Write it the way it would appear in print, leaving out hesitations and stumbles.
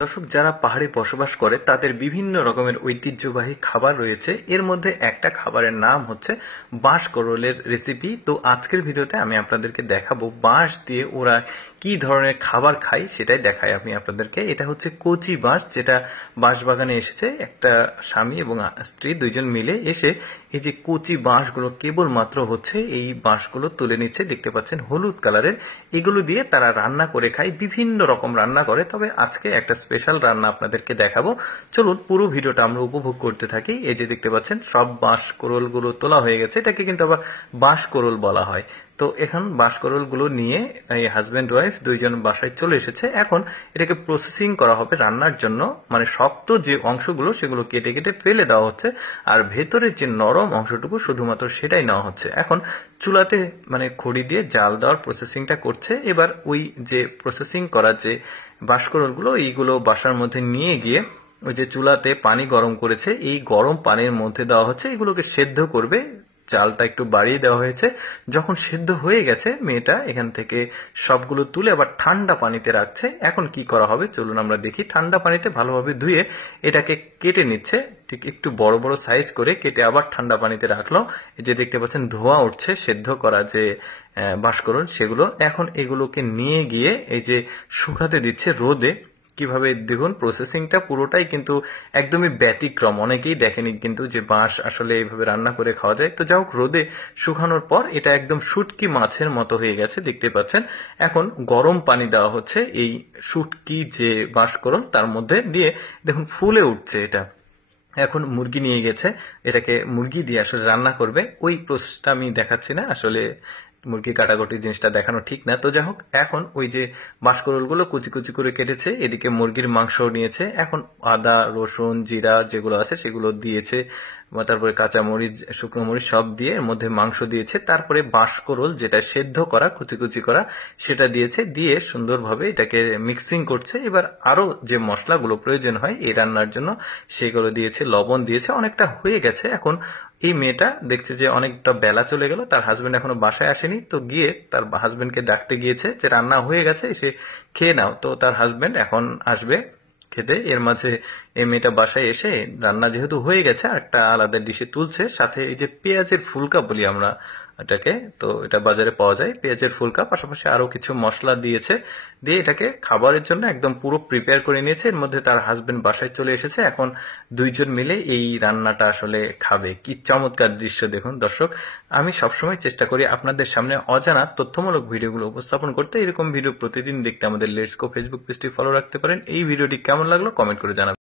দর্শক, যারা পাহাড়ে বসবাস করে তাদের বিভিন্ন রকমের ঐতিহ্যবাহী খাবার রয়েছে। এর মধ্যে একটা খাবারের নাম হচ্ছে বাঁশকরলের রেসিপি। তো আজকের ভিডিওতে আমি আপনাদেরকে দেখাবো বাঁশ দিয়ে ওরা কি ধরনের খাবার খায়, সেটাই দেখাই আমি আপনাদেরকে। এটা হচ্ছে কচি বাঁশ, যেটা বাঁশ বাগানে এসেছে একটা স্বামী এবং স্ত্রী দুইজন মিলে এসে এই যে কচি বাঁশগুলো কেবলমাত্র হচ্ছে এই বাঁশগুলো তুলে নিচ্ছে, দেখতে পাচ্ছেন হলুদ কালারের। এগুলো দিয়ে তারা রান্না করে খায়, বিভিন্ন রকম রান্না করে। তবে আজকে একটা স্পেশাল রান্না আপনাদেরকে দেখাবো। চলুন পুরো ভিডিওটা আমরা উপভোগ করতে থাকি। এই যে দেখতে পাচ্ছেন সব বাঁশকরলগুলো তোলা হয়ে গেছে, এটাকে কিন্তু আবার বাঁশকরল বলা হয়। তো এখন বাঁশকরলগুলো নিয়ে এই হাজব্যান্ড ওয়াইফ দুইজন বাসায় চলে এসেছে। এখন এটাকে প্রসেসিং করা হবে রান্নার জন্য। মানে শক্ত যে অংশগুলো সেগুলো কেটে কেটে ফেলে দেওয়া হচ্ছে, আর ভেতরের যে নরম অংশটুকু শুধুমাত্র সেটাই নেওয়া হচ্ছে। এখন চুলাতে মানে খড়ি দিয়ে জাল দেওয়ার প্রসেসিংটা করছে। এবার ওই যে প্রসেসিং করা যে বাঁশকরলগুলো এইগুলো বাসার মধ্যে নিয়ে গিয়ে ওই যে চুলাতে পানি গরম করেছে, এই গরম পানির মধ্যে দেওয়া হচ্ছে। এগুলোকে সেদ্ধ করবে, চালটা একটু বাড়িয়ে দেওয়া হয়েছে। যখন সিদ্ধ হয়ে গেছে মেয়েটা এখান থেকে সবগুলো তুলে আবার ঠান্ডা পানিতে রাখছে। এখন কি করা হবে চলুন আমরা দেখি। ঠান্ডা পানিতে ভালোভাবে ধুয়ে এটাকে কেটে নিচ্ছে, ঠিক একটু বড় বড় সাইজ করে কেটে আবার ঠান্ডা পানিতে রাখলো। এই যে দেখতে পাচ্ছেন ধোঁয়া উঠছে সেদ্ধ করা যে বাঁশকরল সেগুলো। এখন এগুলোকে নিয়ে গিয়ে এই যে শুকাতে দিচ্ছে রোদে। কিভাবে দেখুন প্রসেসিংটা পুরোটাই কিন্তু একদমই ব্যতিক্রম। অনেকেই দেখেনি কিন্তু যে বাঁশ আসলে এইভাবে রান্না করে খাওয়া যায়। তো যাই হোক, রোদে শুকানোর পর এটা একদম শুটকি মাছের মতো হয়ে গেছে, দেখতে পাচ্ছেন। এখন গরম পানি দেওয়া হচ্ছে এই শুটকি যে বাঁশকরল তার মধ্যে দিয়ে, দেখুন ফুলে উঠছে এটা। এখন মুরগি নিয়ে গেছে, এটাকে মুরগি দিয়ে আসলে রান্না করবে। ওই প্রসেসটা আমি দেখাচ্ছি না, আসলে মুরগি কাটাকুটি জিনিসটা দেখানো ঠিক না। তো যাই হোক, এখন ওই যে বাঁশকরলগুলো কুচি কুচি করে কেটেছে, এদিকে মুরগির মাংস নিয়েছে। এখন আদা রসুন জিরা যেগুলো আছে সেগুলো দিয়েছে, তারপরে কাঁচা মরিচ শুকনো মরিচ সব দিয়ে এর মধ্যে মাংস দিয়েছে। তারপরে বাঁশকরল যেটা সেদ্ধ করা কুচি কুচি করা সেটা দিয়েছে, দিয়ে সুন্দরভাবে এটাকে মিক্সিং করছে। এবার আরো যে মশলাগুলো প্রয়োজন হয় এই রান্নার জন্য সেগুলো দিয়েছে, লবণ দিয়েছে, অনেকটা হয়ে গেছে। এখন এই মেয়েটা দেখছে যে অনেকটা বেলা চলে গেল, তার হাজবেন্ড এখনো বাসায় আসেনি। তো গিয়ে তার হাজবেন্ডকে ডাকতে গিয়েছে যে রান্না হয়ে গেছে, এসে খেয়ে নাও। তো তার হাজবেন্ড এখন আসবে খেতে। এর মাঝে এই মেয়েটা বাসায় এসে রান্না যেহেতু হয়ে গেছে আর একটা আলাদা ডিশে তুলছে, সাথে এই যে পেঁয়াজের ফুলকা বলি আমরা এটাকে, তো এটা বাজারে পাওয়া যায় পেঁয়াজের ফুলকা, পাশাপাশি আরো কিছু মশলা দিয়েছে। দিয়ে এটাকে খাবারের জন্য একদম পুরো প্রিপেয়ার করে নিয়েছে। এর মধ্যে তার হাজবেন্ড বাসায় চলে এসেছে, এখন দুইজন মিলে এই রান্নাটা আসলে খাবে। কি চমৎকার দৃশ্য দেখুন দর্শক। আমি সবসময় চেষ্টা করি আপনাদের সামনে অজানা তথ্যমূলক ভিডিওগুলো উপস্থাপন করতে। এরকম ভিডিও প্রতিদিন দেখতে আমাদের লেটস গো ফেসবুক পেজটি ফলো রাখতে পারেন। এই ভিডিওটি কেমন লাগলো কমেন্ট করে জানাবেন।